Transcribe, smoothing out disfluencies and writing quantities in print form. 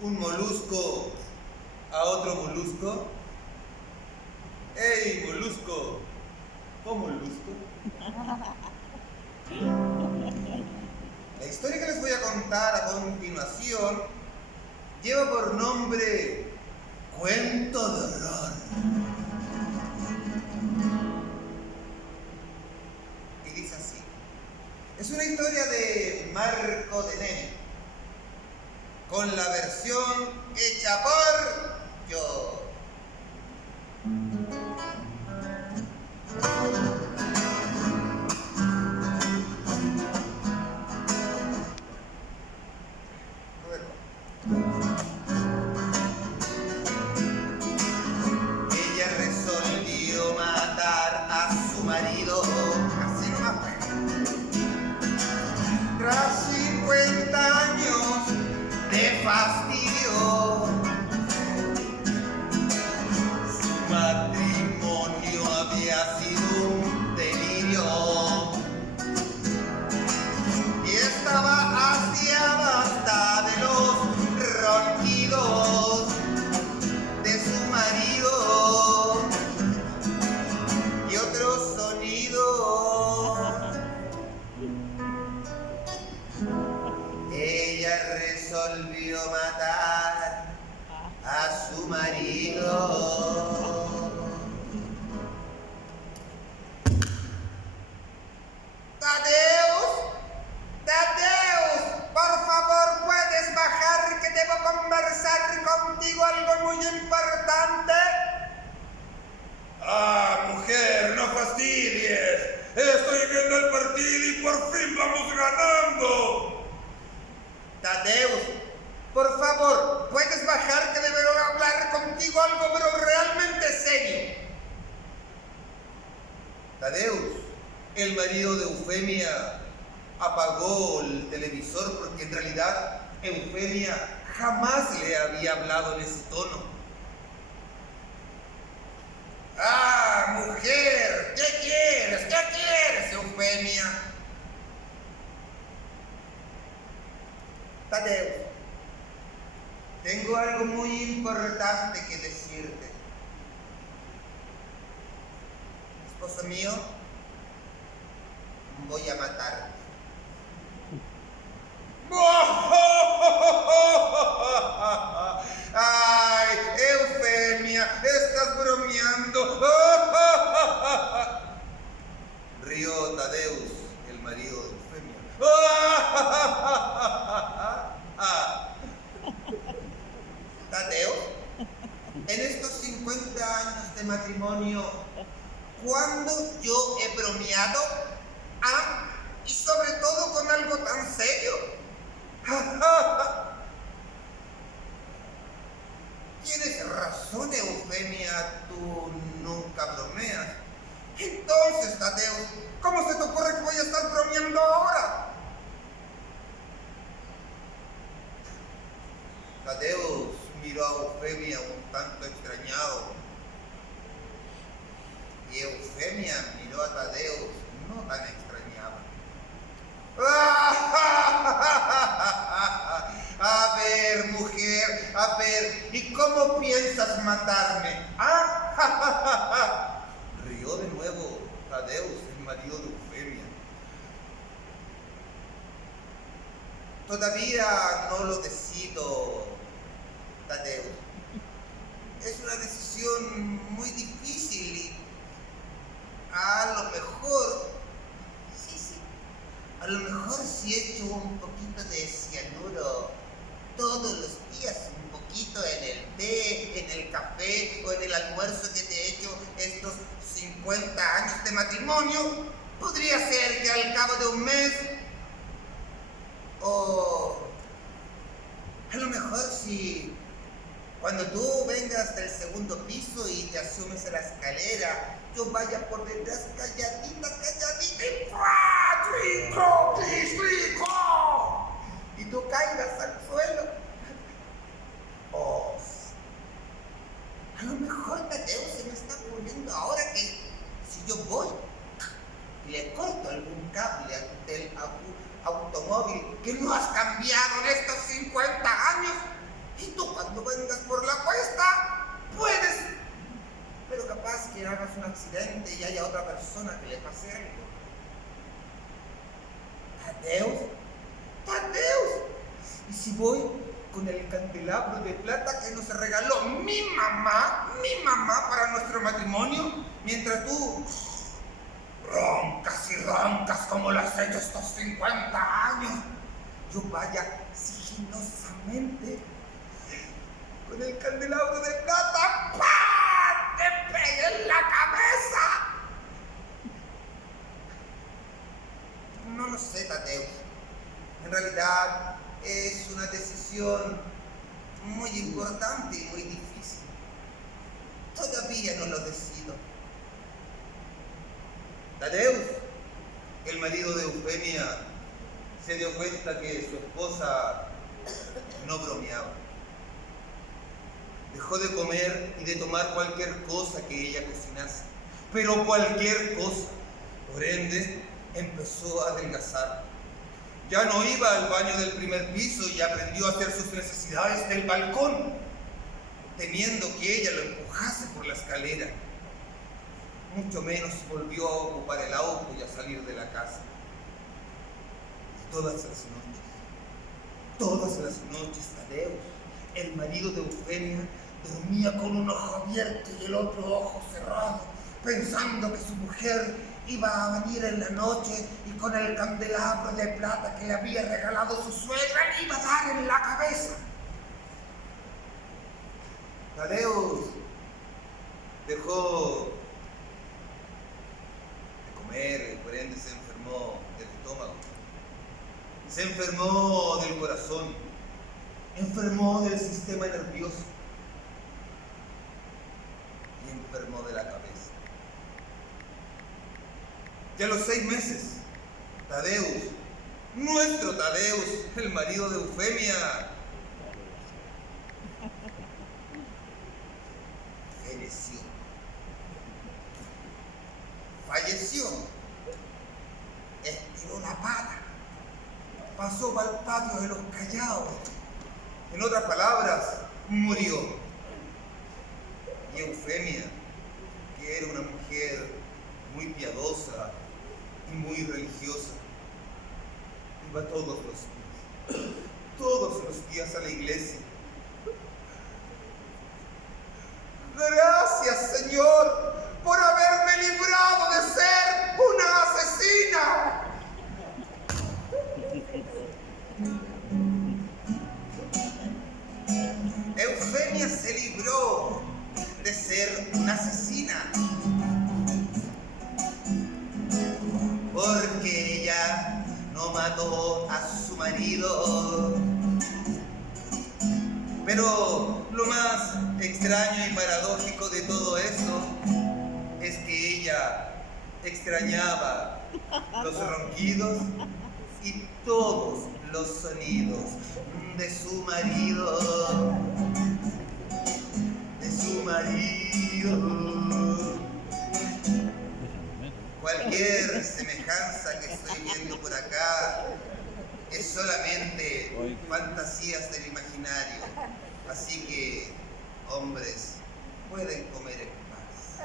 un molusco a otro molusco. ¡Ey, molusco! ¿O molusco? La historia que les voy a contar a continuación lleva por nombre Cuento de Horror. Y dice así. Es una historia de Marco de Neri, con la versión hecha por yo. Ella resolvió matar a su marido, así nomás. Tras 50 años de fastidio, su matrimonio había sido un delirio y estaba hastiada hasta de los ronquidos de su marido y otros sonidos. Ella resolvió matar a su marido. ¡Tadeus! ¡Tadeus! Por favor, ¿puedes bajar que debo conversar contigo algo muy importante? ¡Ah, mujer, no fastidies! Estoy viendo el partido y por fin vamos ganando. Tadeus, por favor, ¿puedes bajar que debo hablar contigo algo pero realmente serio? Tadeus, el marido de Eufemia, apagó el televisor porque en realidad Eufemia jamás le había hablado en ese tono. ¡Ah, mujer! ¿Qué quieres? ¿Qué quieres, Eufemia? Tadeus, tengo algo muy importante que decirte. Esposo mío, voy a matarte. ¡Ay, Eufemia! ¡Estás bromeando! Rió Tadeus, el marido de Eufemia. Tadeus, en estos 50 años de matrimonio, ¿cuándo yo he bromeado? Y sobre todo con algo tan serio. Tienes razón, Eufemia, tú nunca bromeas. Entonces, Tadeus, ¿cómo se te ocurre que voy a estar bromeando ahora? Tadeus miró a Eufemia un tanto extrañado. Y Eufemia miró a Tadeus no tan extrañado. A ver, mujer, a ver, ¿y cómo piensas matarme? Rió de nuevo Tadeus, el marido de Eufemia. Todavía no lo decido, Tadeus. Es una decisión muy difícil y a lo mejor, a lo mejor si echo un poquito de cianuro todos los días, un poquito en el té, en el café o en el almuerzo que te he hecho estos 50 años de matrimonio, podría ser que al cabo de un mes, o a lo mejor si cuando tú vengas del segundo piso y te asumes a la escalera, yo vaya por detrás calladita y ¡pua! ¡Trico! ¡Trico! Y tú caigas al suelo. Oh, a lo mejor Tadeus se me está ocurriendo ahora que si yo voy y le corto algún cable del automóvil que no has cambiado en estos 50 años, y otra persona que le pase algo. Tadeus, Tadeus, ¿y si voy con el candelabro de plata que nos regaló mi mamá para nuestro matrimonio, mientras tú roncas y roncas como lo has hecho estos 50 años? Yo vaya sigilosamente con el candelabro de plata, ¡pah!, te pegué en la cabeza. No lo sé, Tadeus. En realidad es una decisión muy importante y muy difícil. Todavía no lo decido. Tadeus, el marido de Eufemia, se dio cuenta que su esposa no bromeaba. Dejó de comer y de tomar cualquier cosa que ella cocinase, pero cualquier cosa. Por ende, empezó a adelgazar. Ya no iba al baño del primer piso y aprendió a hacer sus necesidades del balcón, temiendo que ella lo empujase por la escalera. Mucho menos volvió a ocupar el auto y a salir de la casa. Y todas las noches, Tadeus, el marido de Eufemia, dormía con un ojo abierto y el otro ojo cerrado, pensando que su mujer iba a venir en la noche y con el candelabro de plata que le había regalado su suegra le iba a dar en la cabeza. Tadeus dejó de comer y por ende se enfermó del estómago, se enfermó del corazón, enfermó del sistema nervioso y enfermó de la cabeza. Y a los 6 meses, Tadeus, nuestro Tadeus, el marido de Eufemia, falleció, estiró la pata, pasó para el patio de los Callados. En otras palabras, murió. Y Eufemia, que era una mujer muy piadosa y muy religiosa, iba todos los días a la iglesia. Gracias, Señor, por haberme librado de ser una asesina. Eufemia se libró de ser una asesina porque ella no mató a su marido. Pero lo más extraño y paradójico de todo esto es que ella extrañaba los ronquidos y todos los sonidos de su marido. Cualquier semejanza que estoy viendo por acá es solamente fantasías del imaginario. Así que, hombres, pueden comer en paz.